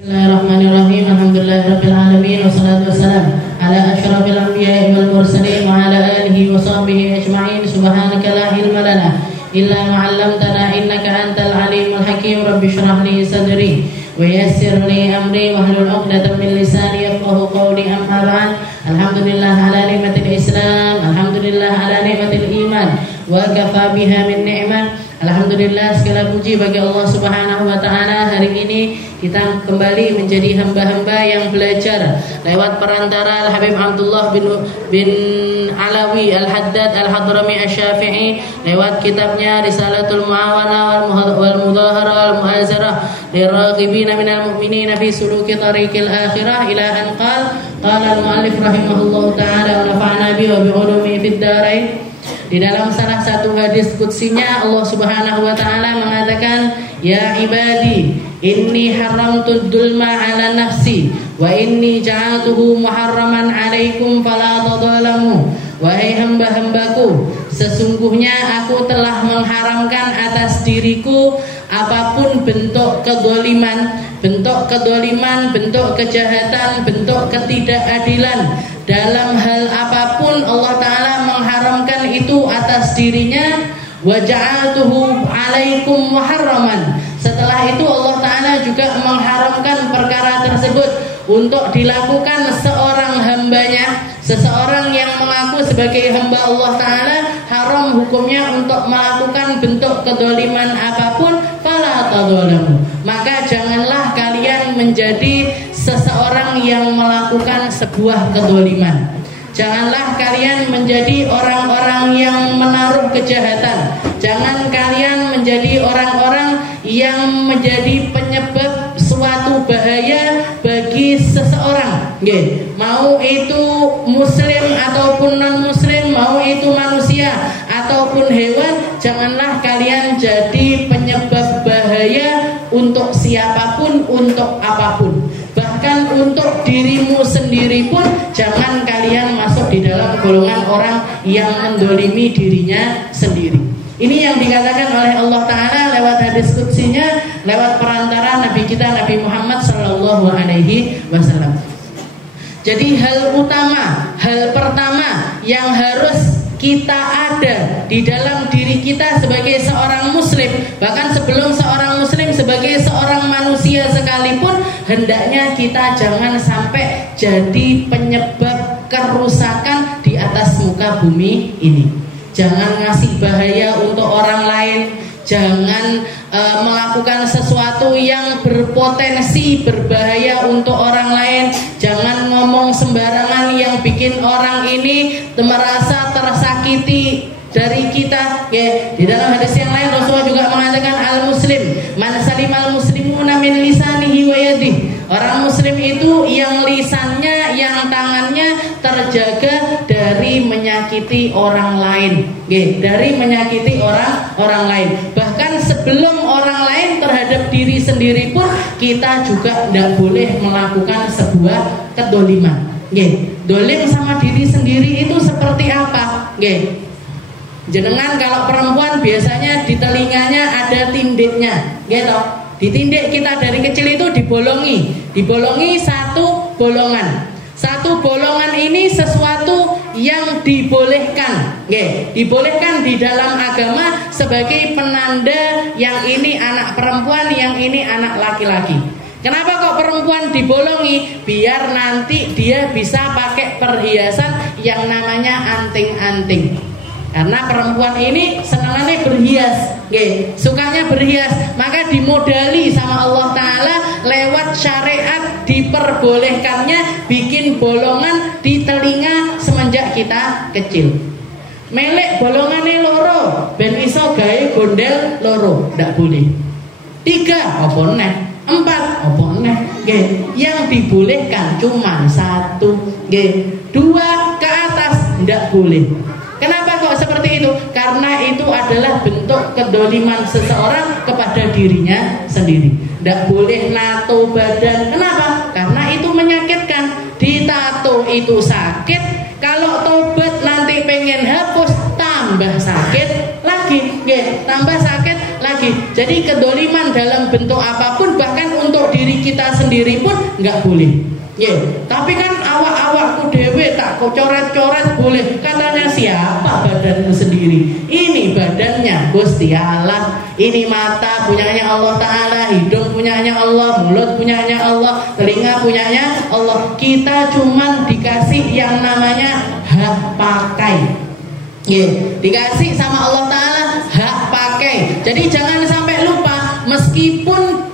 Bismillahirrahmanirrahim. Alhamdulillahirabbil alamin wassalatu wassalamu ala asyrafil anbiya'i wal mursalin wa ala alihi wa sahbihi ajma'in. Subhanaka la ilma lana illa ma 'allamtana innaka antal alimul hakim. Rabbi shrah li sadri wa yassir li amri wahlul 'uqdatam min lisani yafqahu qawli. Amma ba'd. Alhamdulillah ala ni'matil Islam, alhamdulillah ala ni'matil iman wa kafa biha min ni'mah. Alhamdulillah, segala puji bagi Allah Subhanahu wa taala. Hari ini kita kembali menjadi hamba-hamba yang belajar lewat perantara Al-Habib Abdullah bin Alawi Al-Haddad Al-Hadrami Asy-Syafi'i, lewat kitabnya Risalatul Mu'awana wal Mudhahara wal Mu'azarah liraghibina minal mu'minina fi suluki tariqil akhirah ila an qala al-mu'allif rahimahullahu taala wa nafa'ana bi wa bi ulumi fid dharain. Di dalam salah satu hadis qudsinya Allah Subhanahu wa taala mengatakan, "Ya ibadi, inni haramtu dzulma 'ala nafsi wa inni ja'altuhu muharraman 'alaikum fala tadzalamu." Wahai hamba-hambaku, sesungguhnya aku telah mengharamkan atas diriku apapun bentuk kedoliman, bentuk kejahatan, bentuk ketidakadilan. Dalam hal apapun Allah Ta'ala mengharamkan itu atas dirinya. Wa ja'altuhu 'alaikum muharraman. Setelah itu Allah Ta'ala juga mengharamkan perkara tersebut untuk dilakukan seorang hambanya. Seseorang yang mengaku sebagai hamba Allah Ta'ala, haram hukumnya untuk melakukan bentuk kedoliman apapun. Fala tadzalamu. Maka janganlah kalian menjadi seseorang yang melakukan sebuah kedoliman. Janganlah kalian menjadi orang-orang yang menaruh kejahatan. Jangan kalian menjadi orang-orang yang menjadi penyebab suatu bahaya bagi seseorang. Mau itu muslim ataupun non muslim, mau itu manusia ataupun hewan, janganlah kalian jadi penyebab bahaya untuk siapapun, untuk apapun. Bahkan untuk dirimu sendiri pun jangan kalian masuk di dalam golongan orang yang mendolimi dirinya sendiri. Ini yang dikatakan oleh Allah Ta'ala lewat hadis qudsinya, lewat perantara Nabi kita Nabi Muhammad SAW. Jadi hal pertama yang harus kita ada di dalam diri kita sebagai seorang muslim, bahkan sebelum seorang muslim, sebagai seorang manusia sekalipun, hendaknya kita jangan sampai jadi penyebab kerusakan di atas muka bumi ini. Jangan ngasih bahaya untuk orang lain. Jangan melakukan sesuatu yang berpotensi berbahaya untuk orang lain. Jangan ngomong sembarangan yang bikin orang ini merasa tersakiti dari kita. Di dalam hadis yang lain Rasulullah juga mengatakan, al-muslim man salimal muslimuna min lisanihi wa yadihi. Orang muslim itu yang lisannya, yang tangannya terjaga dari menyakiti orang lain. Dari menyakiti orang lain. Bahkan sebelum orang lain, terhadap diri sendiri pun kita juga tidak boleh melakukan sebuah kedoliman. Dolim sama diri sendiri itu seperti apa? Jenengan kalau perempuan biasanya di telinganya ada tindiknya, gitu. Ditindik kita dari kecil itu dibolongi satu bolongan. Satu bolongan ini sesuatu yang dibolehkan, dibolehkan di dalam agama sebagai penanda yang ini anak perempuan, yang ini anak laki-laki. Kenapa kok perempuan dibolongi? Biar nanti dia bisa pakai perhiasan yang namanya anting-anting. Karena perempuan ini senangannya berhias, sukanya berhias, maka dimodali sama Allah Ta'ala lewat syariat diperbolehkannya bikin bolongan di telinga semenjak kita kecil. Melek bolongannya loro, ben iso gawe gondel loro, ndak boleh. 3 apa neh, 4 apa neh, yang dibolehkan cuma 1, 2 ke atas ndak boleh. Kenapa kok seperti itu? Karena itu adalah bentuk kedoliman seseorang kepada dirinya sendiri. Tidak boleh nato badan. Kenapa? Karena itu menyakitkan. Ditato itu sakit. Kalau tobat nanti pengen hapus, tambah sakit lagi. Tambah sakit lagi. lagi. Jadi kedoliman dalam bentuk apapun, bahkan untuk diri kita sendiri pun nggak boleh. Tapi kan awak-awakku dewe tak kok coret-coret boleh. Katanya siapa? Badanmu sendiri. Ini badannya Gusti Allah. Ini mata punyanya Allah Ta'ala, hidung punyanya Allah, mulut punyanya Allah, telinga punyanya Allah. Kita cuman dikasih yang namanya hak pakai. Dikasih sama Allah Ta'ala hak pakai. Jadi jangan sampai lupa, meskipun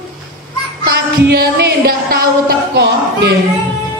tagihannya ndak tahu teko,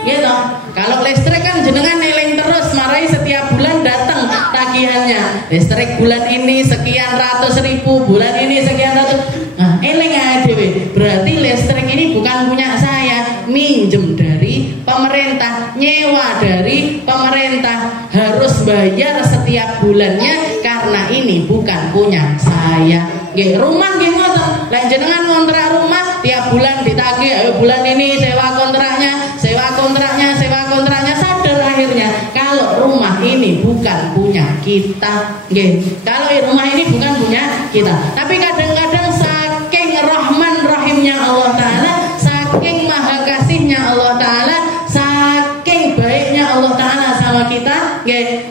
gitu. Kalau listrik kan jenengan eling terus, marahi setiap bulan datang tagihannya. Listrik bulan ini sekian ratus ribu, bulan ini sekian ratus. Nah, eling aja dhewe. Berarti listrik ini bukan punya saya, minjem dari pemerintah, nyewa dari pemerintah, harus bayar setiap bulannya karena ini bukan punya saya. Rumah nggih ngoten. Lah jenengan ngontrak rumah tiap bulan ditagih, ayo bulan ini sewa kontraknya, sadar akhirnya kalau rumah ini bukan punya kita. Kalau rumah ini bukan punya kita. Tapi kadang-kadang saking rahman rahimnya Allah Ta'ala, saking maha kasihnya Allah Ta'ala, saking baiknya Allah Ta'ala sama kita,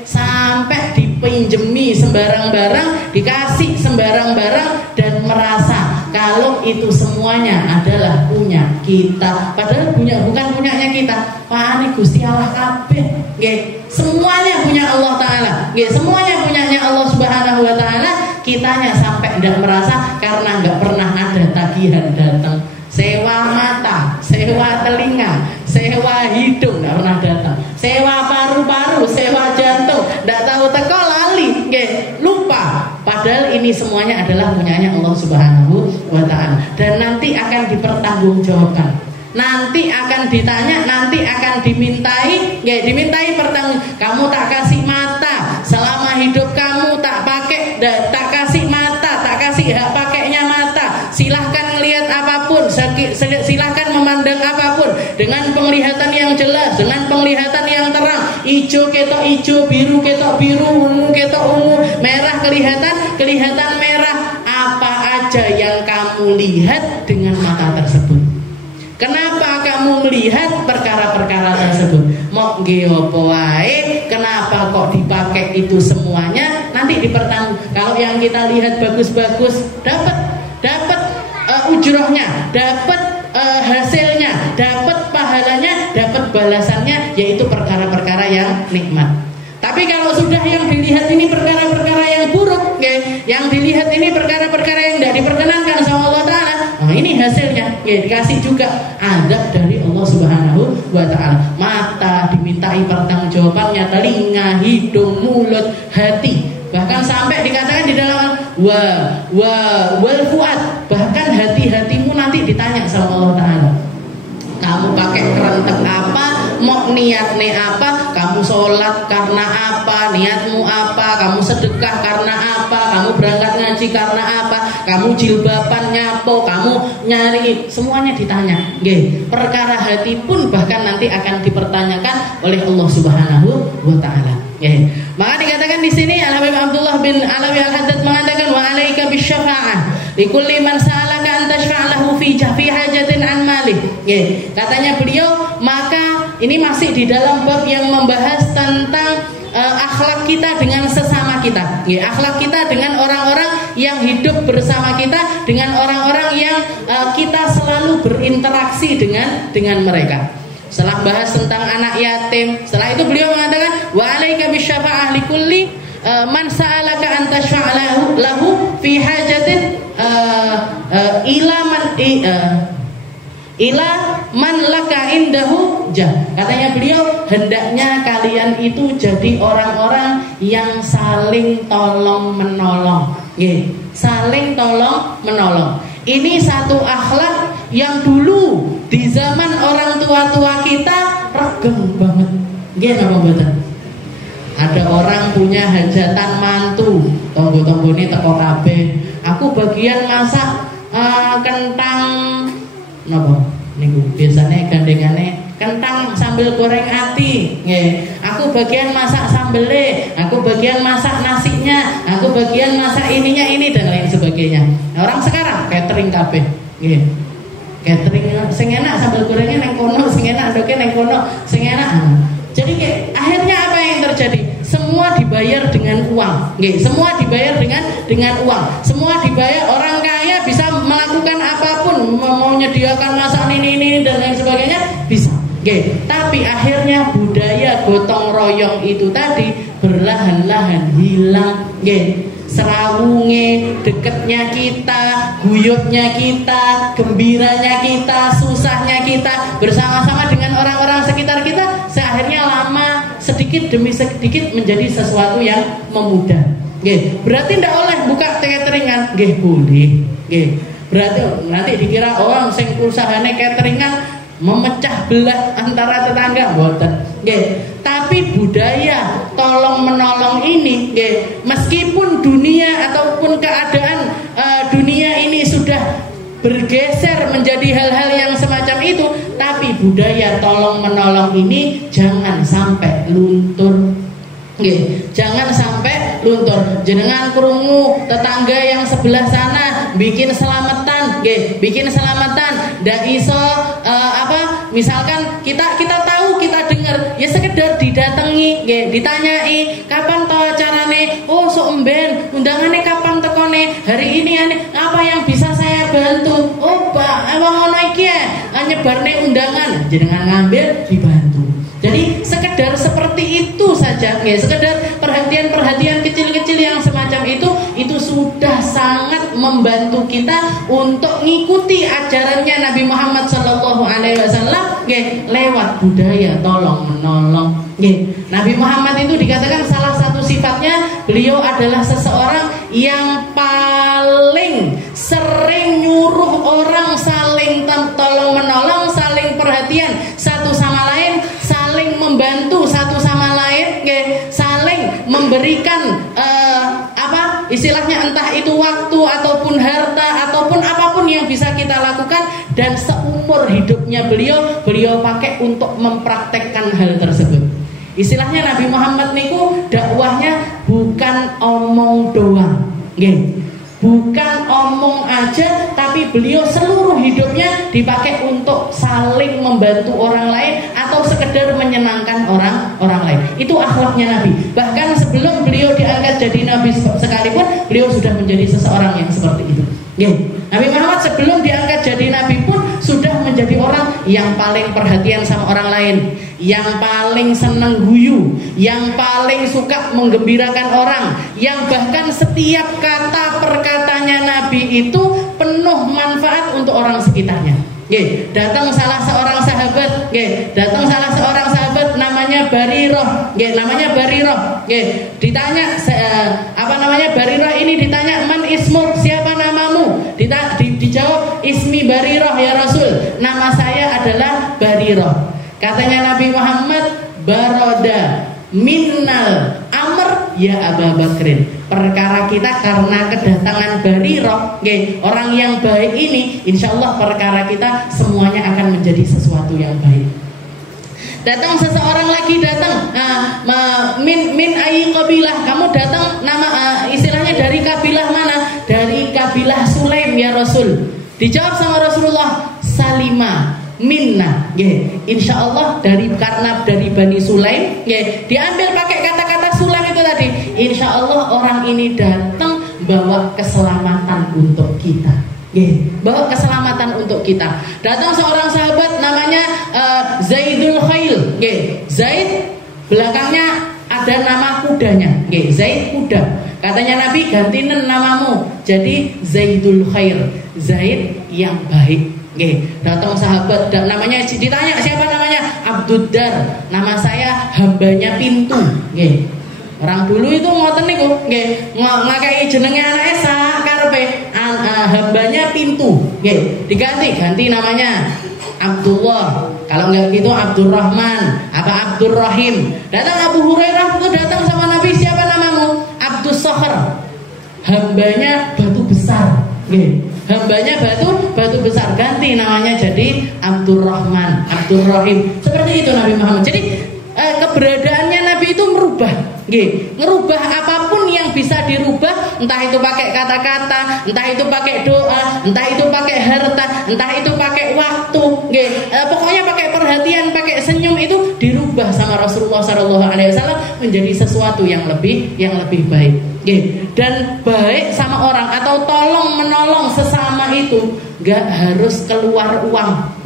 sampai dipinjemi sembarang barang, dikasih sembarang barang, dan merasa kalau itu semuanya adalah punya kita, padahal bukan punyanya kita. Wah, ini Gusti Allah kabeh. Semuanya punya Allah Ta'ala. Semuanya punyanya Allah Subhanahu wa Ta'ala. Kitanya sampai tidak merasa karena nggak pernah ada tagihan datang. Sewa mata, sewa telinga, sewa hidung nggak pernah datang. Sewa paru-paru, sewa jantung, nggak tahu teko lali, lupa. Padahal ini semuanya adalah punyanya Allah Subhanahu wa Ta'ala. Dan nanti akan dipertanggungjawabkan. Nanti akan ditanya, nanti akan dimintai, dimintai pertanggung. Kamu tak kasih mata selama hidup kamu, tak pakai, tak kasih mata, tak kasih hak pakainya mata. Silahkan melihat apapun, silahkan memandang apapun dengan penglihatan yang jelas, dengan penglihatan yang terang. Ijo ketok ijo, biru ketok biru, ungu ketok ungu, merah kelihatan merah. Apa aja yang kamu lihat dengan mata tersebut? Kenapa kamu melihat perkara-perkara tersebut? Mau opo wae, kenapa kok dipakai itu semuanya? Nanti dipertanggung. Kalau yang kita lihat bagus-bagus, dapat ujrohnya, dapat hasilnya, dapat pahalanya, dapat balasannya, yaitu perkara-perkara yang nikmat. Tapi kalau sudah yang dilihat ini perkara-perkara yang buruk, yang dilihat ini perkara-perkara yang tidak diperkenankan sama Allah Ta'ala, nah ini hasilnya, dikasih juga adab dari Allah Subhanahu wa Ta'ala. Mata dimintai pertanggungjawabannya, telinga, hidung, mulut, hati. Bahkan sampai dikatakan di dalam wal fuad, bahkan hati-hatimu nanti ditanya sama Allah Ta'ala. Kamu pakai kerentek apa? Mau niatnya apa? Kamu sholat karena apa? Niatmu apa? Kamu sedekah karena apa? Kamu berangkat ngaji karena apa? Kamu jilbaban nyapo? Kamu nyari? Semuanya ditanya. Perkara hati pun bahkan nanti akan dipertanyakan oleh Allah Subhanahu wa Ta'ala. Maka dikatakan di sini Al-Habib Abdullah bin Alawi Al-Haddad mengatakan wa alaika bisyafa'ah likulli man sa'alaka an tashfa'lahu fi hajatin an malih. Katanya beliau, maka ini masih di dalam bab yang membahas tentang akhlak kita dengan sesama kita. Akhlak kita dengan orang-orang yang hidup bersama kita, dengan orang-orang yang kita selalu berinteraksi dengan mereka. Setelah bahas tentang anak yatim, setelah itu beliau mengatakan wa alaika bisyafa'ah likulli man sa'alaka an tashfa'lahu lahu fi hajatin ila man laka indahu jah. Katanya beliau, hendaknya kalian itu jadi orang-orang yang saling tolong menolong. Saling tolong menolong. Ini satu akhlak yang dulu di zaman orang tua-tua kita regem banget. Napa mboten? Ada orang punya hajatan mantu, tonggo-tonggone teko kabeh. Aku bagian masak kentang napa niku biasanya gandengane kentang sambil goreng ati. Aku bagian masak sambele, aku bagian masak nasinya, aku bagian masak ininya ini dan lain sebagainya. sebagainya. Nah, orang sekarang catering kabeh nggih. Catering sing enak sambal gorengnya neng kono, sing enak ndoke neng kono, sing enak. Jadi kayak akhirnya apa yang terjadi? Semua dibayar dengan uang, nggih. Semua dibayar dengan uang. Semua dibayar, orang kaya bisa melakukan apapun, mau menyediakan masakan ini dan lain sebagainya bisa. Nggih. Tapi akhirnya budaya gotong royong itu tadi perlahan-lahan hilang, nggih. Serawunge, deketnya kita, guyupnya kita, gembiranya kita, susahnya kita bersama-sama dengan orang-orang sekitar kita, akhirnya lama sedikit demi sedikit menjadi sesuatu yang memudah. Nggih, berarti ndak oleh buka cateringan, nggih boleh. Nggih. Berarti nanti dikira orang sing usahane cateringan memecah belah antara tetangga, mboten. Nggih. Tapi budaya tolong menolong ini, nggih, meskipun dunia ataupun keadaan dunia ini sudah bergeser menjadi hal-hal yang semacam itu, tapi budaya tolong menolong ini jangan sampai luntur. Nggih, jangan sampai luntur. Jenengan krungu tetangga yang sebelah sana bikin selamatan, nggih, bikin selamatan, ndak iso misalkan kita tahu, kita dengar, ya sekedar didatangi, nggih, ditanyai, kapan to acarane? Oh, sok emben, undangane kapan tekone? Hari ini apa yang bisa saya bantu? Oh, Pak, emang ono iki ya, nyebarne undangan, jenengan ngambil dibantu. Jadi sekedar seperti itu saja, ya, sekedar perhatian-perhatian kecil-kecil yang semacam itu sudah sangat membantu kita untuk ngikuti ajarannya Nabi Muhammad SAW, lewat budaya tolong menolong. Nabi Muhammad itu dikatakan salah satu sifatnya, beliau adalah seseorang yang paling sering nyuruh orang saling tolong menolong, saling perhatian satu sama lain, saling membantu satu sama lain, saling memberikan istilahnya entah itu waktu ataupun harta ataupun apapun yang bisa kita lakukan, dan seumur hidupnya beliau pakai untuk mempraktekkan hal tersebut. Istilahnya Nabi Muhammad niku dakwahnya bukan omong doang, bukan omong aja, tapi beliau seluruh hidupnya dipakai untuk saling membantu orang lain atau sekedar menyenangkan orang lain. Itu akhlaknya Nabi. Bahkan sebelum beliau diangkat jadi Nabi sekalipun, beliau sudah menjadi seseorang yang seperti itu. Nabi Muhammad sebelum diangkat jadi Nabi pun sudah menjadi orang yang paling perhatian sama orang lain, yang paling senang guyu, yang paling suka menggembirakan orang, yang bahkan setiap kata perkataannya Nabi itu penuh manfaat untuk orang sekitarnya. Datang salah seorang sahabat, namanya Barirah, ditanya Barirah ini ditanya, man ismuk, siapa namamu? Dijawab, ismi Barirah ya Rasul, nama saya adalah Barirah. Katanya Nabi Muhammad, baroda minnal amr ya Abu Bakrin, perkara kita karena kedatangan Barirah, orang yang baik ini, insyaallah perkara kita semuanya akan menjadi sesuatu yang baik. Datang seseorang lagi, min ayyi qabilah, kamu datang nama istilahnya dari kabilah mana? Dari kabilah Sulaim ya Rasul. Dijawab sama Rasulullah, Salima minna, insyaallah karena dari Bani Sulaim, diambil pakai kata-kata Sulaim itu tadi. Insyaallah orang ini datang bawa keselamatan untuk kita. Bawa keselamatan untuk kita. Datang seorang sahabat namanya Zaidul Khail. Zaid belakangnya ada nama kudanya. Zaid kuda. Katanya Nabi, gantiin namamu jadi Zaidul Khair, Zaid yang baik. Datang sahabat namanya, ditanya siapa namanya? Abduddar. Nama saya hambanya pintu. Orang dulu itu ngoten niku, ngakai jenenge anake sak karepe, hambanya pintu. Diganti namanya Abdullah. Kalau enggak gitu Abdurrahman, Abdurrahim. Datang Abu Hurairah itu datang sama Nabi, siapa namamu? Abdus Sakhr. Hambanya batu besar. Hambanya batu besar, ganti namanya jadi Abdurrahman, Abdurrahim. Seperti itu Nabi Muhammad. Jadi keberadaannya Nabi itu merubah apapun yang bisa dirubah, entah itu pakai kata-kata, entah itu pakai doa, entah itu pakai harta, entah itu pakai waktu, pokoknya pakai perhatian, pakai senyum, itu dirubah sama Rasulullah SAW menjadi sesuatu yang lebih baik. Dan baik sama orang atau tolong menolong sesama itu gak harus keluar uang.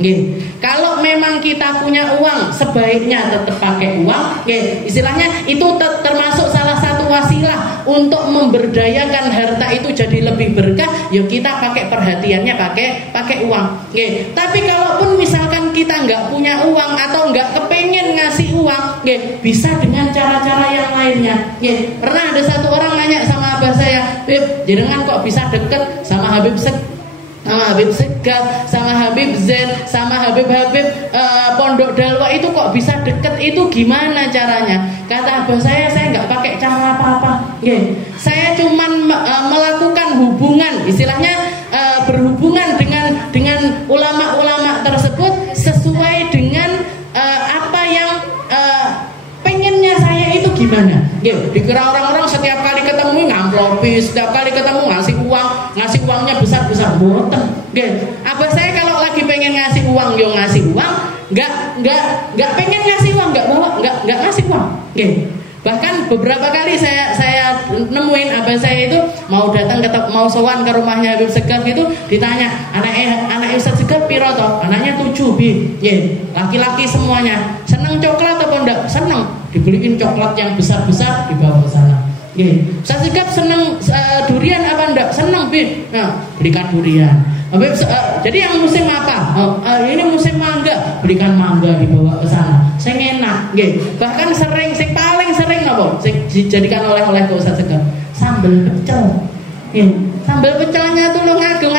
Kalau memang kita punya uang, sebaiknya tetap pakai uang. Istilahnya itu termasuk salah satu wasilah untuk memberdayakan harta itu jadi lebih berkah. Yuk kita pakai perhatiannya pakai uang. Tapi kalaupun misalkan kita nggak punya uang atau nggak kepengen ngasih uang, bisa dengan cara-cara yang lainnya. Pernah ada satu orang nanya sama abah saya, Bib, jenengan kok bisa deket sama Habib Segaf, sama Habib Zain, sama Habib Pondok Dalwa, itu kok bisa deket, itu gimana caranya? Kata abah saya nggak pakai cara apa-apa. Saya cuman melakukan hubungan, istilahnya berhubungan dengan ulama-ulama tersebut sesuai dengan apa yang pengennya saya itu gimana. Dikira orang-orang setiap kali ketemu ngamplopi, setiap kali ketemu ngasih uangnya besar-besar, boten. Abah saya kalau lagi pengen ngasih uang, yo ngasih uang, nggak pengen ngasih uang, nggak ngasih uang. Bahkan beberapa kali saya nemuin abah saya itu mau datang mau sowan ke rumahnya Habib Segaf itu, ditanya anak Ustaz Segaf piro toh? Anaknya 7 bi. Laki-laki semuanya. Seneng coklat apa enggak? Seneng. Dibeliin coklat yang besar-besar dibawa ke sana. Ustaz Segaf seneng durian apa enggak? Seneng bi. Nah, berikan durian. Jadi yang musim apa? Ini musim mangga, berikan mangga dibawa ke sana. Saya enak, bahkan sing paling sering apa? Dijadikan oleh-oleh ke Ustaz Segaf, sambal pecel. Sambal pecelnya tulung agung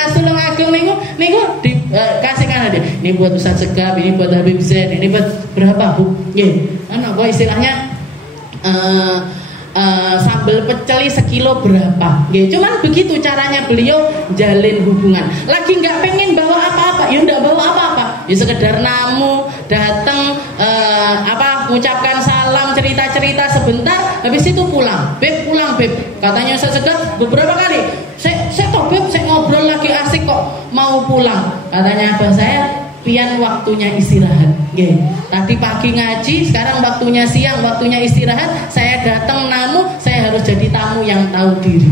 niku dikasihkan aja. Ini buat Ustaz Segaf, ini buat Habib Zain, ini buat berapa bu? Apa istilahnya? Sambal peceli sekilo berapa? Cuman begitu caranya beliau jalin hubungan. Lagi nggak pengen bawa apa-apa, ya nggak bawa apa-apa, ya sekedar namu datang, mengucapkan salam, cerita-cerita sebentar, habis itu pulang. Pulang beb. Katanya Ustaz Segaf beberapa kali, saya toh beb, saya ngobrol lagi asik kok mau pulang. Katanya abah saya, pian waktunya istirahat. Tadi pagi ngaji, sekarang waktunya siang, waktunya istirahat. Saya datang namu, saya harus jadi tamu yang tahu diri.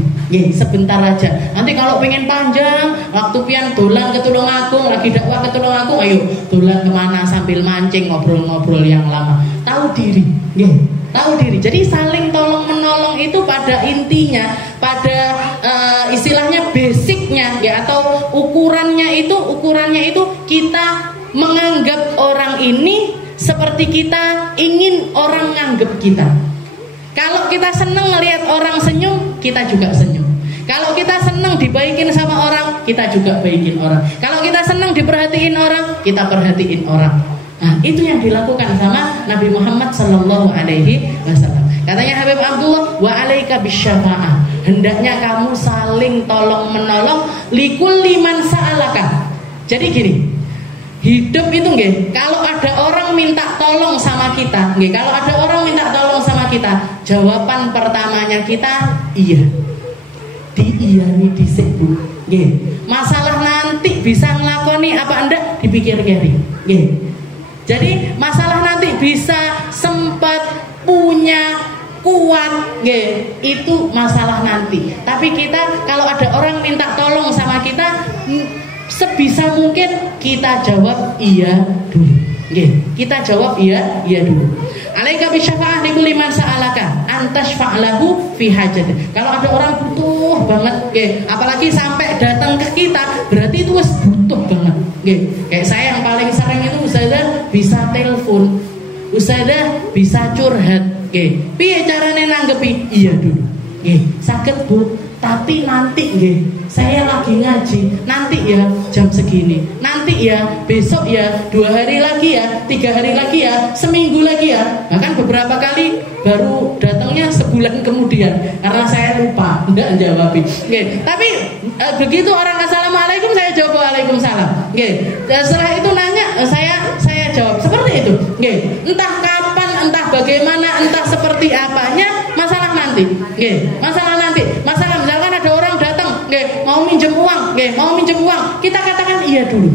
Sebentar aja. Nanti kalau pengen panjang, waktu pian dolan ke Tulungagung, lagi dakwah ke Tulungagung, ayo dolan kemana sambil mancing, ngobrol-ngobrol yang lama. Tahu diri. Tahu diri. Jadi saling tolong menolong itu pada intinya, pada istilahnya basicnya, atau ukurannya itu kita menganggap orang ini seperti kita ingin orang nganggap kita. Kalau kita senang ngelihat orang senyum, kita juga senyum. Kalau kita senang dibaikin sama orang, kita juga baikin orang. Kalau kita senang diperhatiin orang, kita perhatiin orang. Nah, itu yang dilakukan sama Nabi Muhammad SAW. Katanya Habib Abdullah, wa alaika bisyafa'ah. Hendaknya kamu saling tolong menolong likulli man sa'alaka. Jadi gini, hidup itu kalau ada orang minta tolong sama kita, kalau ada orang minta tolong sama kita, jawaban pertamanya kita iya. Diiyani disebut. Masalah nanti bisa ngelakoni apa enggak dipikir-pikir. Jadi masalah nanti bisa sempat punya kuat, itu masalah nanti. Tapi kita kalau ada orang minta tolong sama kita, sebisa mungkin kita jawab iya dulu. Kita jawab iya dulu. Alaika bisyafa'ah likulli man sa'alaka antashfa'lahu fi hajat. Kalau ada orang butuh banget, apalagi sampai datang ke kita, berarti itu wis butuh banget. Kayak saya yang paling sering itu Ustazah bisa telepon, Ustazah bisa curhat. Piye carane nanggepi? Iya dulu. Sakit bu, tapi nanti saya lagi ngaji, nanti ya jam segini, nanti ya besok ya, 2 hari lagi ya, 3 hari lagi ya, seminggu lagi ya. Bahkan beberapa kali baru datangnya sebulan kemudian karena saya lupa enggak jawabin. Tapi begitu orang assalamualaikum, saya jawab waalaikumsalam. Setelah itu nanya, saya jawab seperti itu. Entah kapan, entah bagaimana, entah seperti apanya, masalah nanti. Masalah nanti. iya dulu.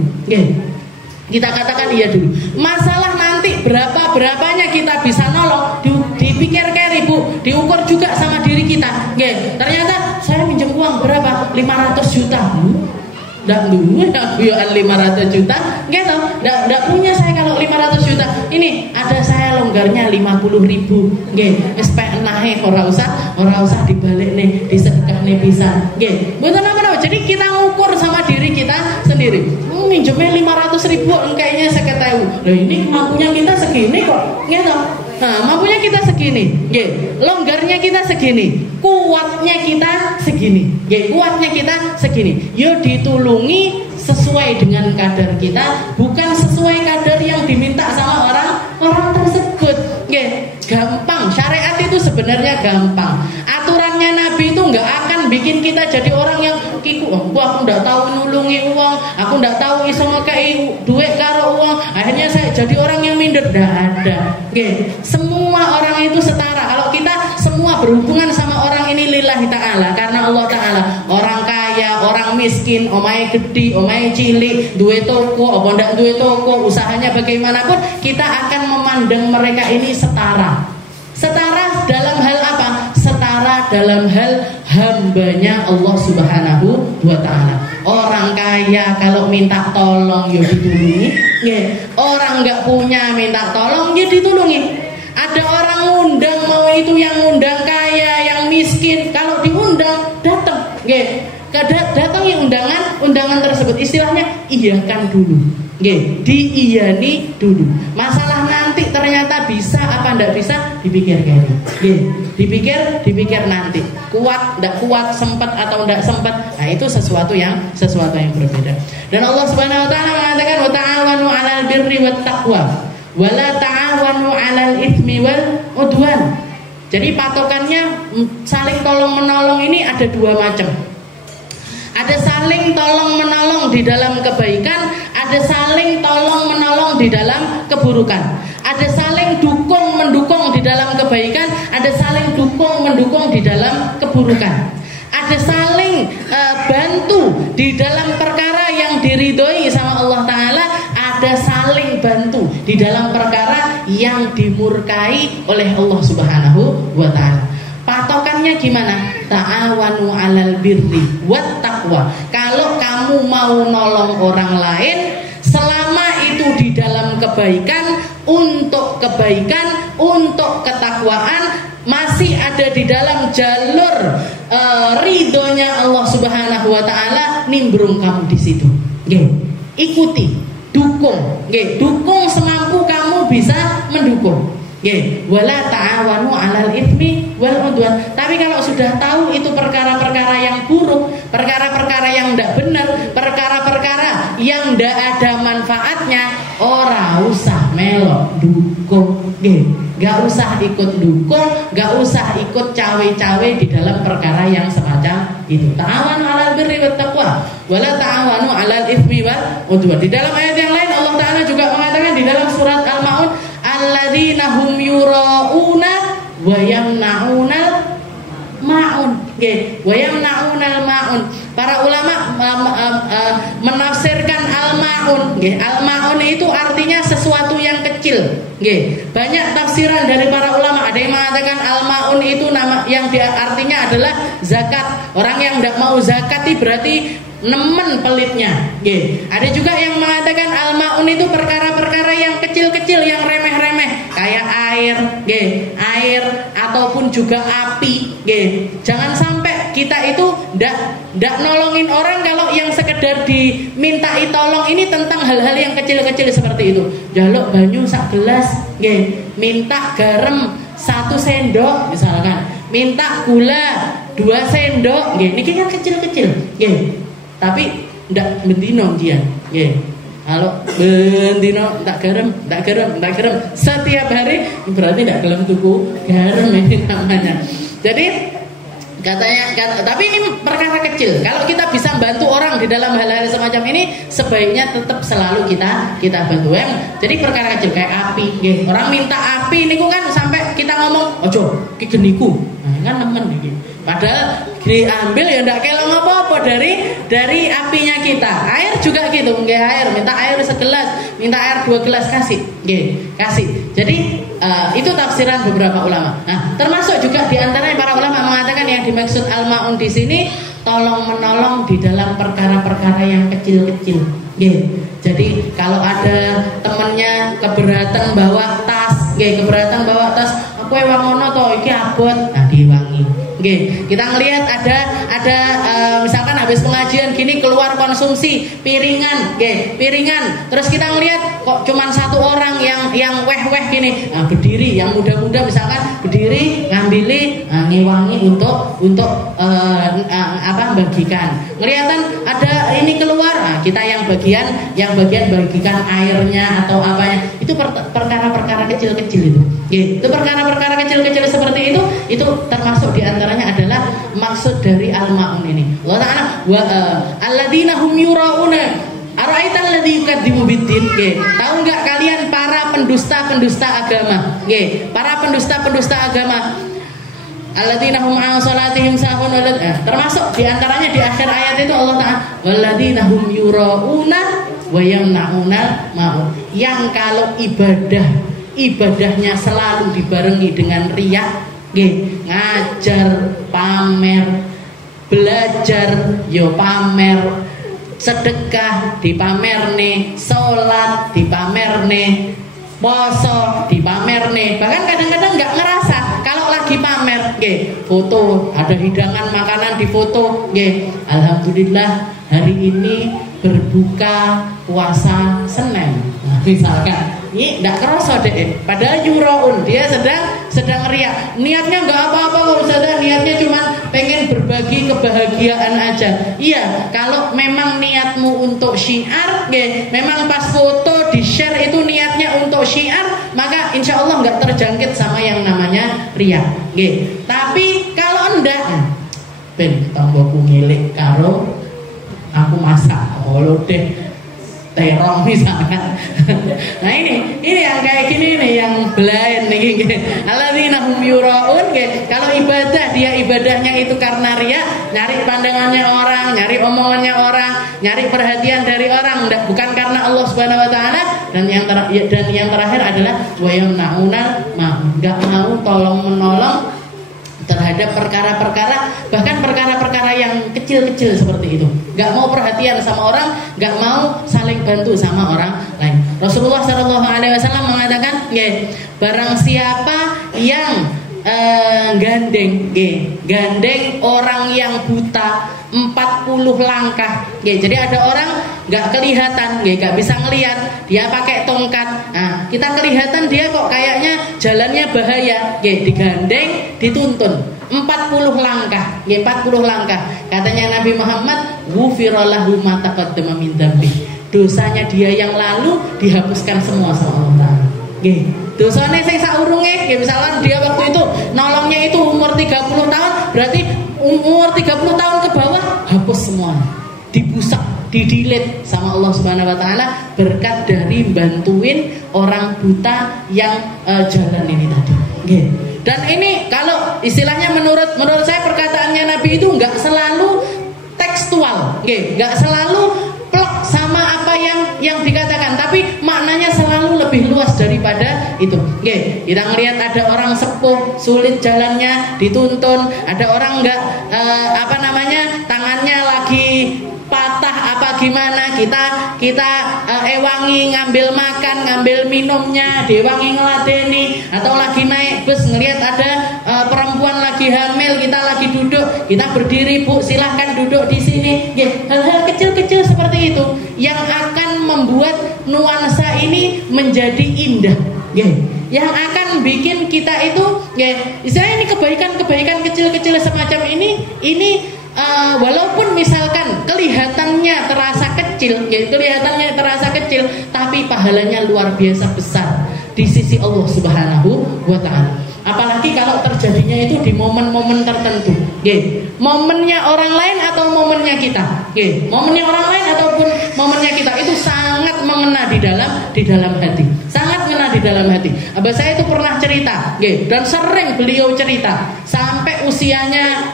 Kita katakan iya dulu. Masalah nanti berapanya kita bisa nolong dipikir keri Bu, diukur juga sama diri kita. Ternyata saya minjem uang berapa? 500 juta. Nggak duit aku ya 500 juta gitu. Nggak punya saya kalau 500 juta. Ini ada saya longgarnya 50.000. Wis penahe ora usah dibalik nih, disedekah nih bisa. Mboten apa-apa. Jadi kita ngukur sama diri kita sendiri. Minjemnya 500.000 kayaknya 50.000. Loh ini mampunya kita segini kok. Gitu. Nah, mampunya kita segini, longgarnya kita segini, kuatnya kita segini, kuatnya kita segini. Yo ditulungi sesuai dengan kadar kita, bukan sesuai kadar yang diminta sama orang tersebut. Gampang. Syariat itu sebenarnya gampang. Aturannya Nabi itu nggak akan bikin kita jadi orang yang kiku. Aku nggak tahu nulungi uang, aku nggak tahu iso ngekei duit karo uang. Akhirnya saya jadi orang yang minder. Nggak ada. Semua orang itu setara. Kalau kita semua berhubungan sama orang ini lillahi ta'ala, karena Allah ta'ala. Orang kaya, orang miskin, omahe gede, omahe cilik, duwe toko, apa ndak duwe toko, usahanya bagaimanapun, kita akan memandang mereka ini setara. Setara dalam hal apa? Setara dalam hal hambanya Allah Subhanahu wa ta'ala. Orang kaya kalau minta tolong ya ditulungi. Orang nggak punya minta tolong ya ditulungi. Ada orang ngundang, mau itu yang ngundang kaya, yang miskin, kalau diundang datang. Datangi undangan tersebut, istilahnya iyakan dulu. Diiyani dulu. Masalah nanti ternyata bisa apa ndak bisa dipikir kali. Dipikir nanti. Kuat ndak kuat, sempat atau ndak sempat. Nah, itu sesuatu yang berbeda. Dan Allah Subhanahu wa taala mengatakan wa ta'awanu 'alal birri wat taqwa wa la ta'awanu 'alal itsmi wal udwan. Jadi patokannya saling tolong menolong ini ada dua macam. Ada saling tolong menolong di dalam kebaikan, ada saling tolong menolong di dalam keburukan. Ada saling dukung mendukung di dalam kebaikan, ada saling dukung mendukung di dalam keburukan. Ada saling bantu di dalam perkara yang diridhoi sama Allah Ta'ala, ada saling bantu di dalam perkara yang dimurkai oleh Allah Subhanahu wa Ta'ala. Patokannya gimana? Ta'awanu 'alal birri wat taqwa. Kalau kamu mau nolong orang lain, selama itu di dalam kebaikan, untuk ketakwaan, masih ada di dalam jalur ridhonya Allah Subhanahu wa taala, nimbrung kamu di situ. Ikuti, dukung. Dukung semampu kamu bisa mendukung. Wala ta'awanu 'alal itsmi wal udwan. Tapi kalau sudah tahu itu perkara-perkara yang buruk, perkara-perkara yang tidak benar, perkara-perkara yang tidak ada manfaatnya, ora usah melok dukung. Gak usah ikut dukung, gak usah ikut cawe-cawe di dalam perkara yang semacam itu. Ta'awanu 'alal birri wat taqwa wala ta'awanu 'alal itsmi wal udwan. Di dalam ayat yang lain Allah Ta'ala juga mengatakan di dalam surat Al-Maun, alladzina hum yura'una wa yamna'unal ma'un. Wa yamna'unal ma'un. Para ulama menafsirkan al-ma'un. Al-ma'un itu artinya sesuatu yang kecil. Banyak tafsiran dari para ulama. Ada yang mengatakan al-ma'un itu nama yang artinya adalah zakat. Orang yang tidak mau zakat itu berarti nemen pelitnya. Ada juga yang mengatakan al-ma'un itu perkara-perkara yang kecil-kecil, yang remeh-remeh, kayak air ataupun juga api. Jangan sampai kita itu ndak nolongin orang kalau yang sekedar dimintai tolong ini tentang hal-hal yang kecil-kecil seperti itu. Jaluk banyu sak gelas, minta garam 1 sendok misalkan, minta gula 2 sendok, niki kan kecil-kecil. Tapi ndak bendino dia. Kalau bendino tak garam setiap hari, berarti ndak gelem tuku garam ini namanya. Jadi tapi ini perkara kecil. Kalau kita bisa bantu orang di dalam hal-hal semacam ini, sebaiknya tetap selalu kita bantu. Jadi perkara kecil kayak api. Orang minta api niku kan sampai kita ngomong, ojo ki geniku. Nah, kan nemen iki. Padahal diambil ya ndak kelong apa-apa dari apinya kita. Air juga gitu, nggih air, minta air segelas, minta air 2 gelas kasih. Nggih, kasih. Jadi itu tafsiran beberapa ulama. Nah, termasuk juga di antaranya para ulama mengatakan yang dimaksud al-maun di sini tolong menolong di dalam perkara-perkara yang kecil-kecil. Nggih. Jadi kalau ada temennya keberatan bawa tas, nggih, keberatan bawa tas, aku ewang ngono to iki abot, nah diwangi. Nggih, kita ngelihat ada misalkan habis pengajian gini keluar konsumsi piringan, nggih, piringan. Terus kita ngelihat kok cuman satu orang yang weh-weh gini. Nah, berdiri yang muda-muda misalkan berdiri ngambili ngewangi untuk bagikan. Kelihatan ada ini keluar, nah, kita yang bagian bagikan airnya atau apanya. Itu perkara-perkara kecil-kecil itu. Nggih, itu perkara-perkara kecil-kecil seperti itu termasuk di antaranya adalah maksud dari al-maun ini. Allah Ta'ala alladzina hum yurauna ara'aital ladzi yukadzibu biddin. Nggih, tahu enggak kalian para pendusta-pendusta agama? Nggih, para pendusta-pendusta agama. Alladzina hum an salatihim sahun termasuk di antaranya di akhir ayat itu Allah Ta'ala walladzina hum yurauna wa yamnauna ma'un. Yang kalau ibadahnya selalu dibarengi dengan riya, nggih, ngajar pamer, belajar yo pamer, sedekah dipamerne, salat dipamerne, poso dipamerne. Bahkan kadang-kadang enggak ngerasa kalau lagi pamer, nggih, foto, ada hidangan makanan di foto, nggih. Alhamdulillah hari ini berbuka puasa Senin. Nah, misalkan ini enggak kerasa deh, padahal yuraun, dia sedang riak. Niatnya enggak apa-apa kok Ustaz, niatnya cuma pengen berbagi kebahagiaan aja. Iya, kalau memang niatmu untuk syiar, nggih, memang pas foto di-share itu niatnya untuk syiar, maka insya Allah enggak terjangkit sama yang namanya riak, nggih. Tapi kalau enggak, ben tanggoku ngilik karo aku masak, kalau deh terong misalkan. Nah ini yang kayak gini nih, yang blind nih. Alladzina hum yuraun. Kalau ibadah, dia ibadahnya itu karena riya, nyari pandangannya orang, nyari omongannya orang, nyari perhatian dari orang, bukan karena Allah Subhanahu wa taala. Dan yang terakhir adalah wa yamnauna ma, enggak mau tolong menolong terhadap perkara-perkara, bahkan perkara-perkara yang kecil-kecil seperti itu. Gak mau perhatian sama orang, gak mau saling bantu sama orang lain. Rasulullah SAW mengatakan, barang siapa yang gandeng orang yang buta 40 langkah. Jadi ada orang nggak kelihatan, nggak bisa ngelihat, dia pakai tongkat. Nah, kita kelihatan dia kok kayaknya jalannya bahaya. Digandeng, dituntun 40 langkah. 40 langkah. Katanya Nabi Muhammad, ghufira lahu ma taqaddama min dzambi. Dosanya dia yang lalu dihapuskan semua sama Allah. Dosanya sing saurunge, misalnya dia waktu itu nolongnya itu umur 30 tahun, berarti umur 30 tahun ke bawah hapus semua, dibusak, didelete sama Allah Subhanahu wa taala berkat dari bantuin orang buta yang jalan ini tadi. Dan ini kalau istilahnya menurut saya perkataannya Nabi itu enggak selalu tekstual, enggak selalu plok sama apa yang dikatakan, tapi maknanya selalu lebih luas daripada itu. Kita ngelihat ada orang sepuh sulit jalannya dituntun, ada orang enggak tangannya lagi patah apa gimana, kita ewangi ngambil makan, ngambil minumnya, diwangi ngeladeni, atau lagi naik bus ngelihat ada perempuan lagi hamil, kita lagi duduk, kita berdiri, Bu silahkan duduk di sini. Hal-hal kecil-kecil seperti itu yang akan membuat nuansa ini menjadi indah, yang akan bikin kita itu, istilahnya ini kebaikan kecil-kecil semacam ini walaupun misalkan kelihatannya terasa kecil, tapi pahalanya luar biasa besar di sisi Allah Subhanahu wa taala. Apalagi kalau terjadinya itu di momen-momen tertentu, momennya orang lain atau momennya kita, momennya orang lain ataupun momennya kita, itu sangat mengena di dalam hati, sangat mengena di dalam hati. Abah saya itu pernah cerita, dan sering beliau cerita sampai usianya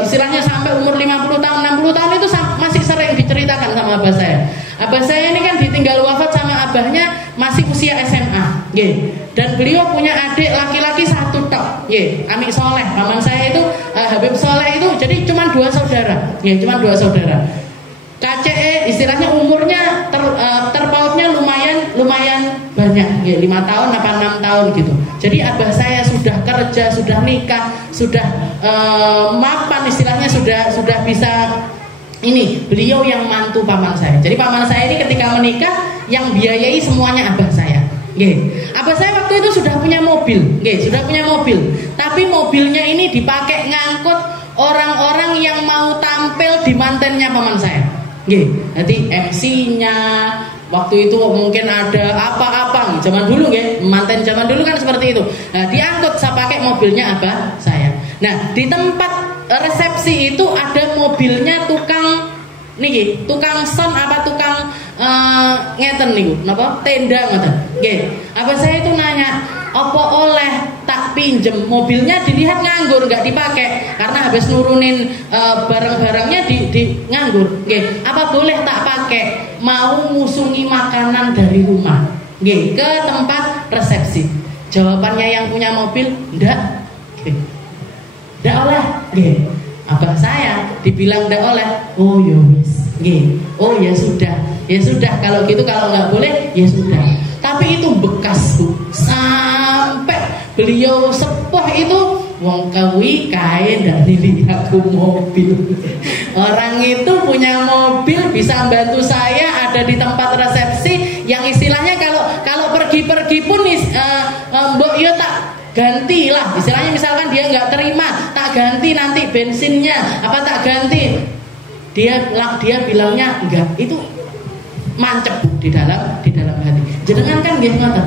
istilahnya sampai umur 50 tahun, 60 tahun itu masih sering diceritakan sama abah saya. Abah saya ini kan ditinggal wafat sama abahnya masih usia SMA, dan beliau punya adik laki-laki satu tok, Ami Soleh, paman saya itu Habib Soleh itu, jadi cuma 2 saudara, cuma 2 saudara. KCE istilahnya umurnya terpautnya lumayan banyak, 5 tahun apa 6 tahun gitu. Jadi abah saya sudah kerja, sudah nikah, sudah mapan istilahnya sudah bisa ini. Beliau yang mantu paman saya. Jadi paman saya ini ketika menikah yang biayai semuanya abah saya. Abah saya waktu itu sudah punya mobil, sudah punya mobil. Tapi mobilnya ini dipakai ngangkut orang-orang yang mau tampil di mantennya paman saya. Nanti MC-nya waktu itu mungkin ada apa-apa zaman dulu, manten zaman dulu kan seperti itu. Nah, diangkut saya pakai mobilnya abah saya. Nah, di tempat resepsi itu ada mobilnya tukang sound apa tukang ngeten niku napa tenda ngoten. Abah saya itu nanya, "Apa oleh tak pinjem mobilnya?" Dilihat nganggur, nggak dipakai karena habis nurunin barang-barangnya di nganggur. "Apa boleh tak pakai? Mau ngusungi makanan dari rumah ke tempat resepsi." Jawabannya yang punya mobil, "Ndak." "Ndak oleh." Abah saya dibilang ndak oleh. "Oh ya wis." "Oh ya sudah. Ya sudah kalau gitu, kalau nggak boleh ya sudah." Tapi itu bekas, Bu. Sampai beliau sepuh itu wong kawi kae ndak dilihat aku mobil. Orang itu punya mobil bisa bantu saya ada di tempat resepsi yang istilahnya kalau pergi-pergi pun mbok yo tak ganti lah, istilahnya misalkan dia nggak terima tak ganti nanti bensinnya apa tak ganti, dia bilangnya enggak. Itu mancep, Bu, di dalam hati. Jenengan kan nggih ngoten,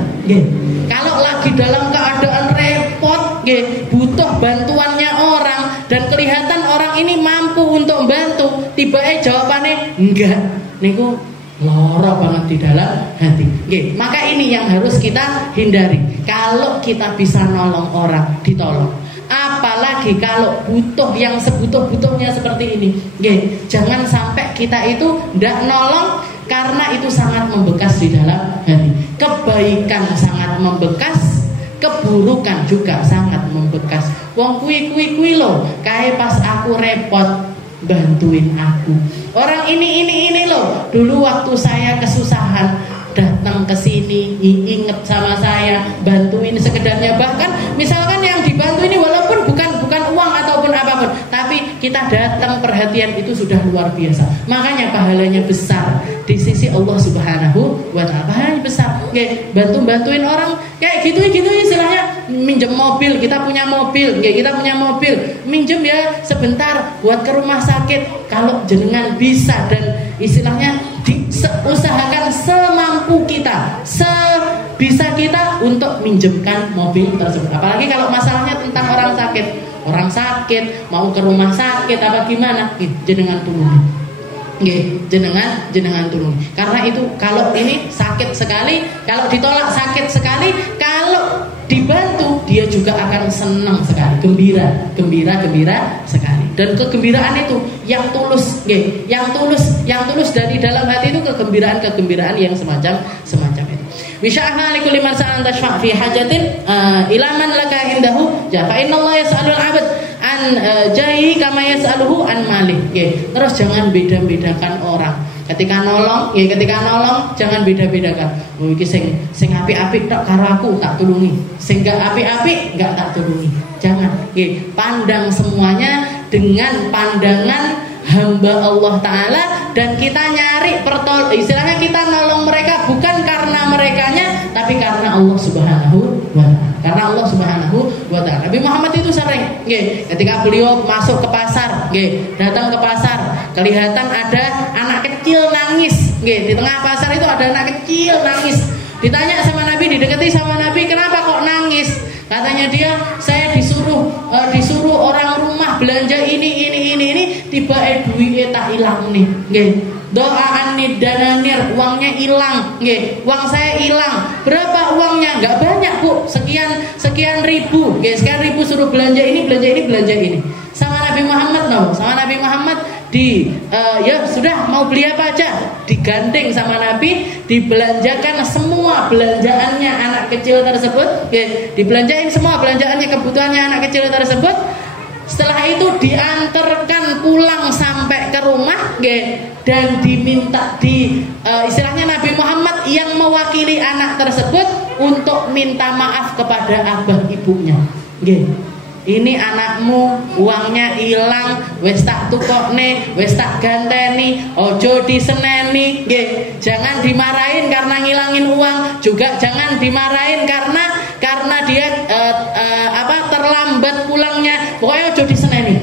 kalau lagi dalam keadaan repot, butuh bantuannya orang dan kelihatan orang ini mampu untuk membantu, tiba-tiba jawabannya enggak, niku loro banget di dalam hati. Maka ini yang harus kita hindari. Kalau kita bisa nolong orang, ditolong. Apalagi kalau butuh yang sebutuh-butuhnya seperti ini. Jangan sampai kita itu ndak nolong karena itu sangat membekas di dalam hati. Kebaikan sangat membekas, keburukan juga sangat membekas. Wong kuwi lho, kae pas aku repot bantuin aku. Orang ini loh, dulu waktu saya kesusahan datang ke sini, inget sama saya, bantuin sekedarnya. Bahkan misalkan yang dibantu ini walaupun bukan uang ataupun apapun, tapi kita datang perhatian itu sudah luar biasa. Makanya pahalanya besar di sisi Allah Subhanahu wa taala. Pahalanya besar. Bantuin orang kayak gitu istilahnya minjem mobil, kita punya mobil, minjem ya sebentar buat ke rumah sakit. Kalau jenengan bisa dan istilahnya usahakan semampu kita, sebisa kita untuk minjemkan mobil tersebut. Apalagi kalau masalahnya tentang orang sakit mau ke rumah sakit apa gimana, jenengan turun. Jenengan turun. Karena itu kalau ini sakit sekali, kalau ditolak sakit sekali, kalau dibantu dia juga akan senang sekali, gembira sekali. Dan kegembiraan itu yang tulus, yang tulus dari dalam hati itu kegembiraan yang semacam itu. Wisya'na likulli man sa'an tashfa' fi hajatin ila man laka indahu ja fa innallaha yas'alul 'abd an jahi kama yas'aluhu an malih. Terus jangan beda-bedakan orang. Ketika nolong jangan beda-bedakan. Oh iki sing apik-apik tok karo aku tak tulungi. Sing gak apik-apik enggak tak tulungi. Jangan. Pandang semuanya dengan pandangan hamba Allah Ta'ala, dan kita nyari istilahnya kita nolong mereka bukan karena merekanya, tapi karena Allah Subhanahu wa Ta'ala. Nabi Muhammad itu sering ketika beliau masuk ke pasar, datang ke pasar, kelihatan ada anak kecil nangis, di tengah pasar itu ada anak kecil nangis. Ditanya sama Nabi, didekati sama Nabi, kenapa kok nangis? Katanya dia, saya disuruh orang rumah belanja ini tiba duitnya tak hilang nih. Doa anid dananir, uangnya hilang, nggih. Uang saya hilang. Berapa uangnya? Enggak banyak, Bu. Sekian ribu. Nggih, sekian ribu suruh belanja ini, belanja ini, belanja ini. Sama Nabi Muhammad sama Nabi Muhammad ya sudah mau beli apa aja, digandeng sama Nabi, dibelanjakan semua belanjaannya anak kecil tersebut, nggih. Dibelanjain semua belanjaannya, kebutuhannya anak kecil tersebut. Setelah itu diantarkan pulang sampai ke rumah, dan diminta istilahnya Nabi Muhammad yang mewakili anak tersebut untuk minta maaf kepada abah ibunya. Ini anakmu uangnya hilang, wis tak tukokne, wis tak ganteni, ojo diseneni, jangan dimarahin karena ngilangin uang, juga jangan dimarahin karena dia terlambat pulangnya. Pokoknya ojo diseneni.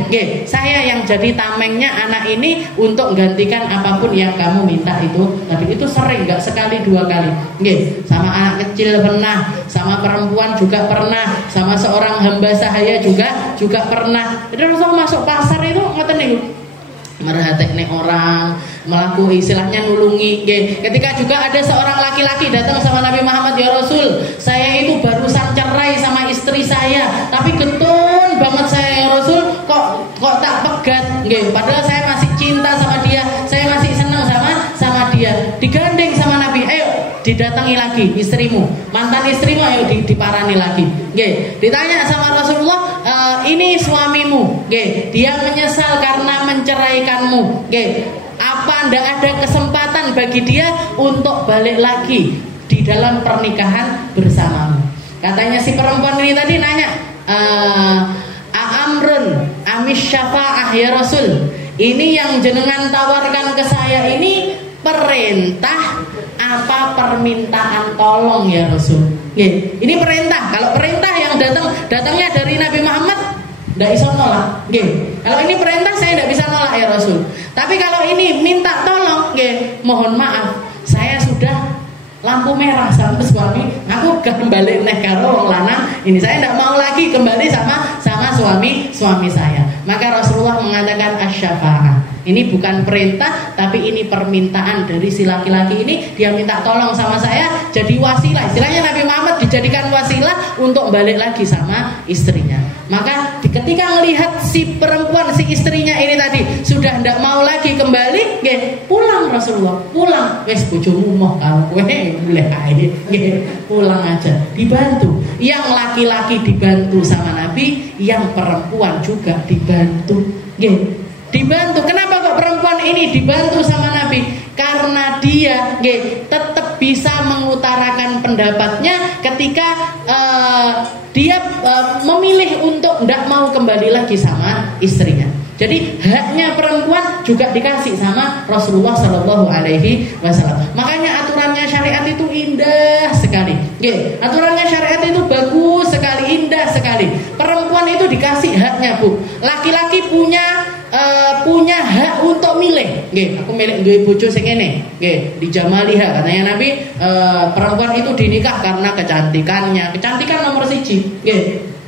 Saya yang jadi tamengnya anak ini untuk gantikan apapun yang kamu minta itu. Tapi itu sering, enggak sekali dua kali. Sama anak kecil pernah, sama perempuan juga pernah, sama seorang hamba sahaya juga pernah. Jadi Rasulullah masuk pasar itu ngoten niku. Merhatekne orang, melakukan istilahnya nulungi. Ketika juga ada seorang laki-laki datang sama Nabi Muhammad, ya Rasul, saya itu barusan cerai sama istri saya, tapi getun banget saya ya Rasul, kok tak pegat. Padahal saya masih cinta sama dia, saya masih senang sama dia. Digandeng sama Nabi, ayo didatangi lagi istrimu, mantan istrimu, ayo diparani lagi. Ditanya sama Rasulullah, ini suamimu, dia menyesal karena menceraikanmu. Apa ndak ada kesempatan bagi dia untuk balik lagi di dalam pernikahan bersamamu? Katanya si perempuan ini tadi nanya, Amrun amis syafa'ah ya Rasul, ini yang jenengan tawarkan ke saya ini perintah apa permintaan tolong ya Rasul? Ini perintah. Kalau perintah yang datangnya dari Nabi Muhammad, tidak bisa nolak. Kalau ini perintah saya tidak bisa nolak ya Rasul. Tapi kalau ini minta tolong, mohon maaf, saya sudah lampu merah sama suami, aku kembali nek karo wong lanang ini, saya tidak mau lagi kembali sama suami saya. Maka Rasulullah mengatakan asy-syafa'ah. Ini bukan perintah, tapi ini permintaan dari si laki-laki ini. Dia minta tolong sama saya, jadi wasilah. Istilahnya Nabi Muhammad dijadikan wasilah untuk balik lagi sama istrinya. Maka ketika melihat si perempuan, si istrinya ini tadi sudah tidak mau lagi kembali, pulang Rasulullah, pulang. Wes bojomu moh kowe boleh ae, pulang aja. Dibantu. Yang laki-laki dibantu sama Nabi, yang perempuan juga dibantu. Dibantu. Kenapa kok perempuan ini dibantu sama Nabi? Karena dia tetap bisa mengutarakan pendapatnya ketika dia memilih untuk tidak mau kembali lagi sama istrinya. Jadi haknya perempuan juga dikasih sama Rasulullah Shallallahu Alaihi Wasallam. Makanya aturannya syariat itu indah sekali. Aturannya syariat itu bagus sekali, indah sekali. Perempuan itu dikasih haknya, Bu. Laki-laki punya hak untuk milih. Aku milih duwe bojo sing ngene. Dijamaliha katanya Nabi, perempuan itu dinikah karena kecantikannya. Kecantikan nomor 1.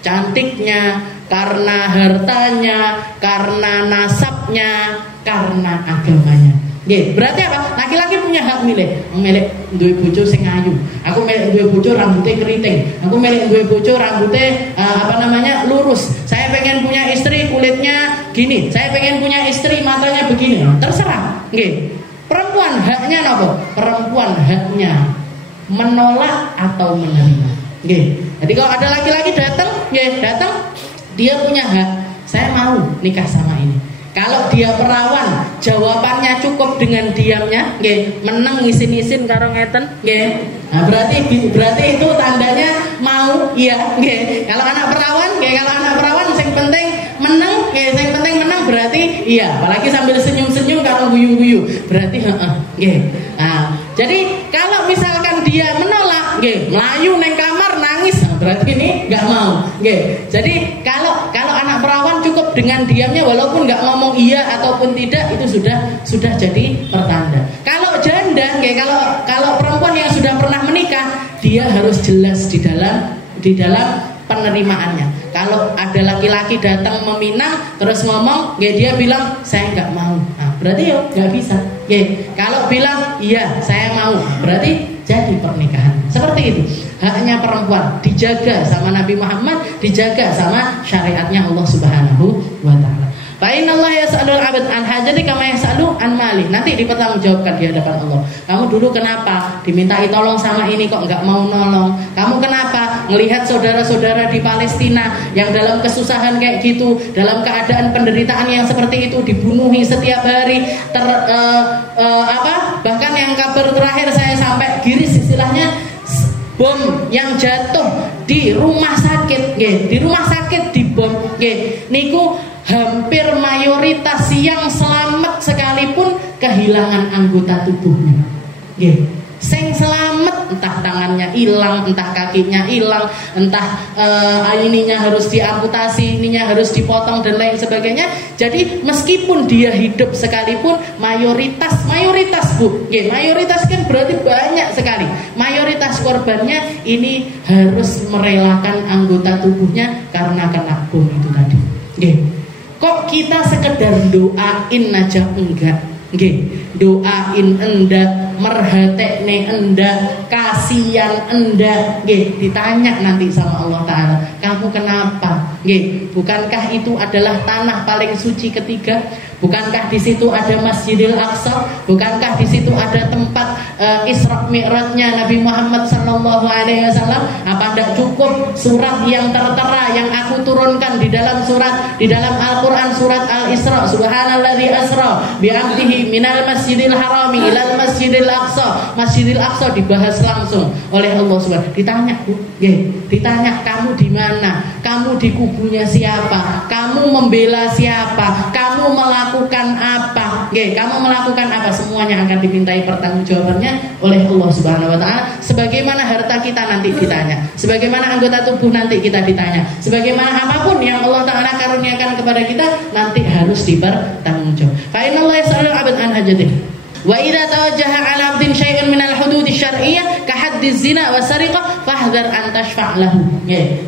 Cantiknya, karena hartanya, karena nasabnya, karena agamanya. Berarti apa? Laki-laki punya hak milih. Milih duwe bojo sing ayu. Aku milih duwe bojo rambutnya keriting. Aku milih duwe bojo rambutnya lurus. Saya pengen punya istri kulitnya gini. Saya pengen punya istri matanya begini. Terserah. Perempuan haknya apa? Perempuan haknya menolak atau menerima. Jadi kalau ada laki-laki datang, dia punya hak. Saya mau nikah sama ini. Kalau dia perawan, jawabannya cukup dengan diamnya, meneng isin-isin karo ngeten, nah, berarti itu tandanya mau, iya. Kalau anak perawan, sing penting meneng, berarti iya. Apalagi sambil senyum-senyum karo guyu-guyu, berarti Nah, jadi kalau misalkan dia menolak, melayu neng kamar nangis, berarti ini nggak mau. Jadi kalau anak perawan cukup dengan diamnya, walaupun nggak ngomong iya ataupun tidak, itu sudah jadi pertanda. Kalau janda, kalau perempuan yang sudah pernah menikah, dia harus jelas di dalam penerimaannya. Kalau ada laki-laki datang meminang terus ngomong, dia bilang saya nggak mau. Nah, berarti yo nggak bisa. Kalau bilang iya saya mau, berarti jadi pernikahan. Seperti itu. Haknya perempuan dijaga sama Nabi Muhammad, dijaga sama syariatnya Allah Subhanahu wa taala. Fa innallaha yas'alul 'abd an hajati kama yas'alu an mali. Nanti dipertanggungjawabkan di hadapan Allah. Kamu dulu kenapa dimintai tolong sama ini kok enggak mau nolong? Kamu kenapa melihat saudara-saudara di Palestina yang dalam kesusahan kayak gitu, dalam keadaan penderitaan yang seperti itu, dibunuhi setiap hari, bahkan yang kabar terakhir saya sampai giris istilahnya, bom yang jatuh di rumah sakit, di rumah sakit dibom, niku hampir mayoritas yang selamat sekalipun kehilangan anggota tubuhnya. Sing selamat entah tangannya hilang, entah kakinya hilang, entah ininya harus diamputasi, ininya harus dipotong dan lain sebagainya. Jadi meskipun dia hidup sekalipun mayoritas Bu, mayoritas kan berarti banyak sekali. Mayoritas korbannya ini harus merelakan anggota tubuhnya karena kena bom itu tadi. Kok kita sekedar doain aja enggak? Doain enggak, merhatekne enggak, kasihan enggak, ditanya nanti sama Allah Ta'ala, kamu kenapa? Bukankah itu adalah tanah paling suci ketiga? Bukankah di situ ada Masjidil Aqsa? Bukankah di situ ada tempat Isra Mi'rajnya Nabi Muhammad sallallahu alaihi wasallam? Apa tidak cukup surat yang tertera yang aku turunkan di dalam Al-Qur'an surat Al-Isra, subhanalladzi asra bi'abdihi minal masjidil harami ilal masjidil aqsa. Masjidil Aqsa dibahas langsung oleh Allah Subhanahu. Ditanya, Bu, ditanya kamu di mana? Kamu di kubunya siapa? Kamu membela siapa? Kamu melakukan apa? Kamu melakukan apa? Semuanya akan dimintai pertanggungjawabannya oleh Allah Subhanahu wa taala. Sebagaimana harta kita nanti ditanya, sebagaimana anggota tubuh nanti kita ditanya, sebagaimana apapun yang Allah Ta'ala karuniakan kepada kita nanti harus dipertanggungjawab. Fa innallaha yas'alul 'abd an hajatihi. Wa idza tawajjaha 'ala 'abdin syai'un minal hududi syar'iyyah ka haddiz zina wa sariqah fahdhar an tashfa' lahu.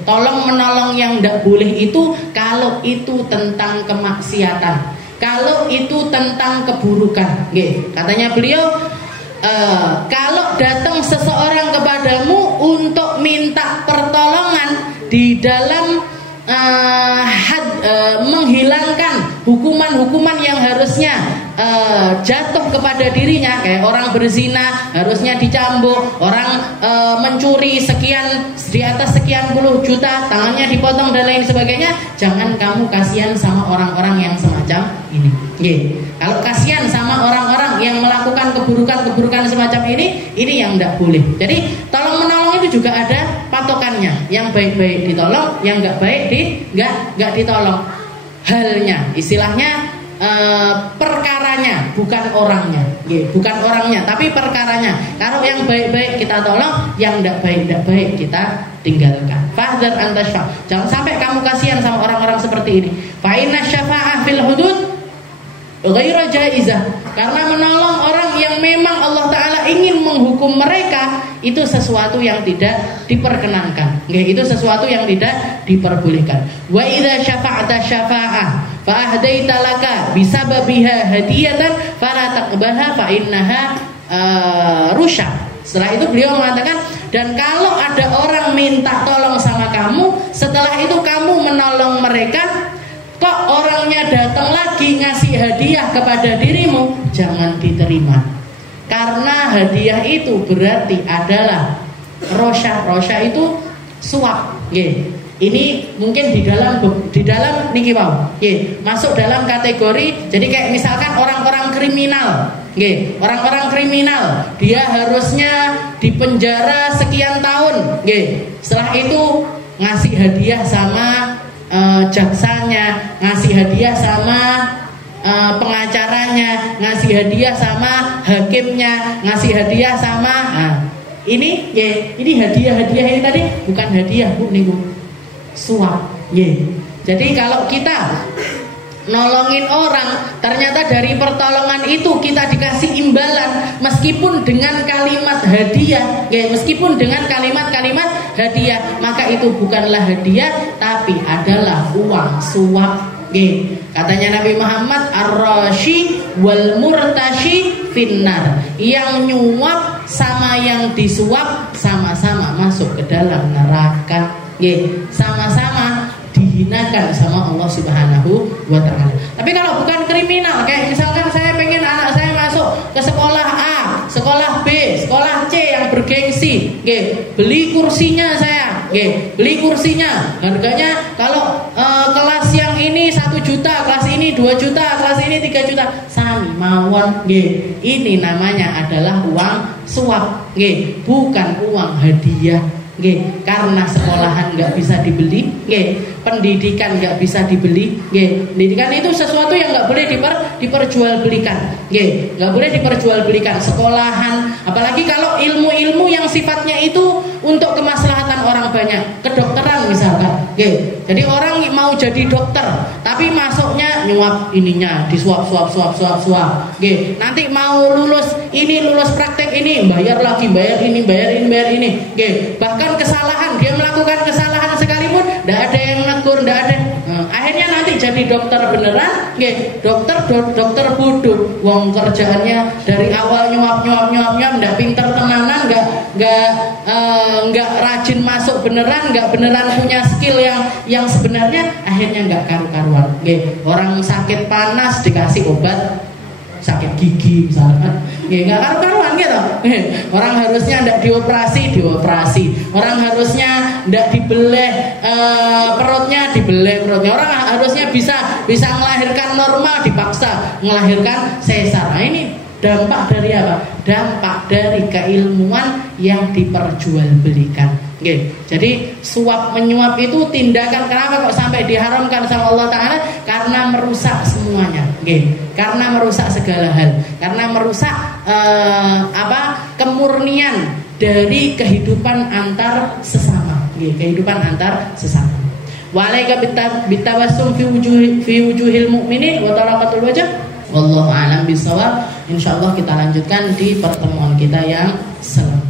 Tolong menolong yang tidak boleh itu kalau itu tentang kemaksiatan, kalau itu tentang keburukan. Katanya beliau, kalau datang seseorang kepadamu untuk minta pertolongan di dalam menghilangkan hukuman-hukuman yang harusnya jatuh kepada dirinya, kayak orang berzina harusnya dicambuk, orang mencuri sekian di atas sekian puluh juta tangannya dipotong dan lain sebagainya. Jangan kamu kasihan sama orang-orang yang semacam ini. Kalau kasihan sama orang-orang yang melakukan keburukan-keburukan semacam ini yang tidak boleh. Jadi tolong menolong itu juga ada patokannya. Yang baik-baik ditolong, yang nggak baik nggak ditolong. Halnya, istilahnya perkaranya, bukan orangnya, bukan orangnya, tapi perkaranya. Kalau yang baik-baik kita tolong, yang tidak baik kita tinggalkan. Fahdhar an tashfa'. Jangan sampai kamu kasihan sama orang-orang seperti ini. Fa inna syafa'ah fil hudud ghairu jaizah. Karena menolong orang yang memang Allah Ta'ala ingin menghukum mereka, itu sesuatu yang tidak diperkenankan. Itu sesuatu yang tidak diperbolehkan. Wa idza syafa'ta syafa'ah fa ahdaita laka bisababiha hadiyatan fala taqbalha fa innaha rusya. Setelah itu beliau mengatakan, dan kalau ada orang minta tolong sama kamu, setelah itu kamu menolong mereka, kok orangnya datang lagi ngasih hadiah kepada dirimu, jangan diterima. Karena hadiah itu berarti adalah rosya. Rosya itu suap. Ini mungkin di dalam niki wau. Masuk dalam kategori, jadi kayak misalkan orang-orang kriminal. Orang-orang kriminal dia harusnya dipenjara sekian tahun. Setelah itu ngasih hadiah sama jaksanya, ngasih hadiah sama pengacaranya, ngasih hadiah sama hakimnya, ngasih hadiah sama ini hadiah-hadiah ini tadi bukan hadiah, Bu, niku suap. Jadi kalau kita nolongin orang, ternyata dari pertolongan itu kita dikasih imbalan, meskipun dengan kalimat hadiah, meskipun dengan kalimat-kalimat hadiah, maka itu bukanlah hadiah, tapi adalah uang suap. Nggih, katanya Nabi Muhammad ar-rashi wal murtashi finnar. Yang nyuap sama yang disuap sama-sama masuk ke dalam neraka. Nggih, sama-sama dihinakan sama Allah Subhanahu wa taala. Tapi kalau bukan kriminal, kayak misalkan saya pengen anak saya masuk ke sekolah A, sekolah B, sekolah C yang bergengsi, nggih, beli kursinya saya, nggih, beli kursinya. Harganya kalau kelas yang ini 1 juta, kelas ini 2 juta, kelas ini 3 juta. Sami mawon, nggih. Ini namanya adalah uang suap, nggih, bukan uang hadiah. Nggih, karena sekolahan nggak bisa dibeli, nggih, pendidikan nggak bisa dibeli, nggih. Pendidikan itu sesuatu yang nggak boleh diperjualbelikan, nggih, nggak boleh diperjualbelikan. Sekolahan, apalagi kalau ilmu-ilmu yang sifatnya itu untuk kemaslahatan orang banyak, kedokteran misalkan, nggih. Jadi orang mau jadi dokter, tapi masuknya nyuap ininya, disuap, nggih. Nanti mau lulus ini, lulus praktek ini, bayar lagi, bayar ini, nggih. Bahkan kesalahan, dia melakukan kesalahan sekalipun tidak ada yang negur, tidak ada. Akhirnya nanti jadi dokter beneran, nggih, dokter bodoh. Wong kerjaannya dari awal nyuap, tidak pinter tenanan, nggak rajin masuk beneran, nggak beneran punya skill yang sebenarnya, akhirnya nggak karu-karuan. Nggih, orang sakit panas dikasih obat sakit gigi misalkan, nggak karu-karuan gitu. Orang harusnya tidak dioperasi, orang harusnya tidak dibelah perutnya, orang harusnya bisa melahirkan normal, dipaksa melahirkan sesar. Nah, ini dampak dari apa? Dampak dari keilmuan yang diperjualbelikan. Oke, jadi suap menyuap itu tindakan, kenapa kok sampai diharamkan sama Allah Ta'ala? Karena merusak semuanya. Oke, karena merusak segala hal, karena merusak kemurnian dari kehidupan antar sesama. Oke, kehidupan antar sesama. Walaika bitawassum fi wujuhil mu'minin wa talaqatul wajh. Wallahu a'lam bishawab. Insyaallah kita lanjutkan di pertemuan kita yang selanjutnya.